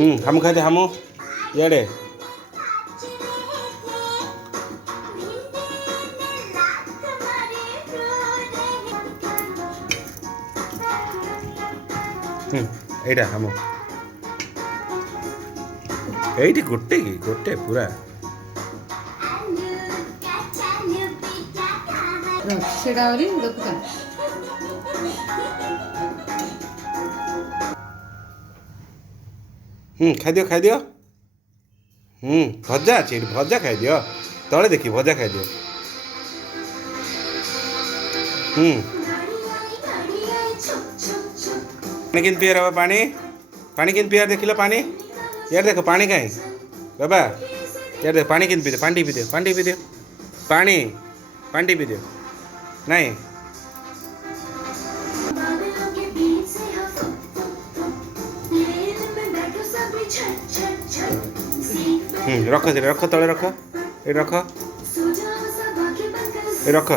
हम खाते हम इे এইটা हम এইটি गोटे कि गोटे पूरा সেটা বলি দেখুন खाई दियो भजा अच्छे भजा खाई दियो तले देखी भजा खाई दियो पानी किन पिया बाबा पानी पानी किन पिया देख लो पानी यार देखो पानी कहीं बाबा यार देखो पानी किन पी दे पानी पी दे पानी पी दे पानी पानी पी दे नहीं रख रख तले रख ये रख ये रख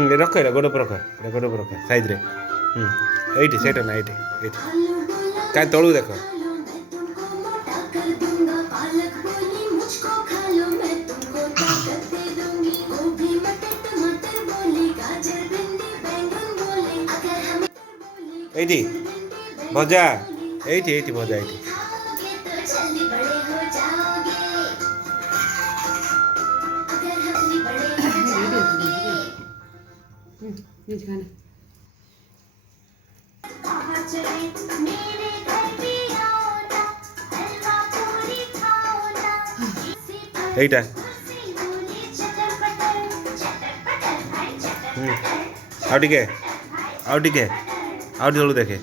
ये रख ये गोड़ पर रख ये गोड़ पर रख साइज रे एटी सेटा ना एटी एटी का तळू देख एटी भजा एटी एटी भजा एटी এইটা ଆଉ ଟିକେ ଆଉ ତଳୁ ଦେଖେ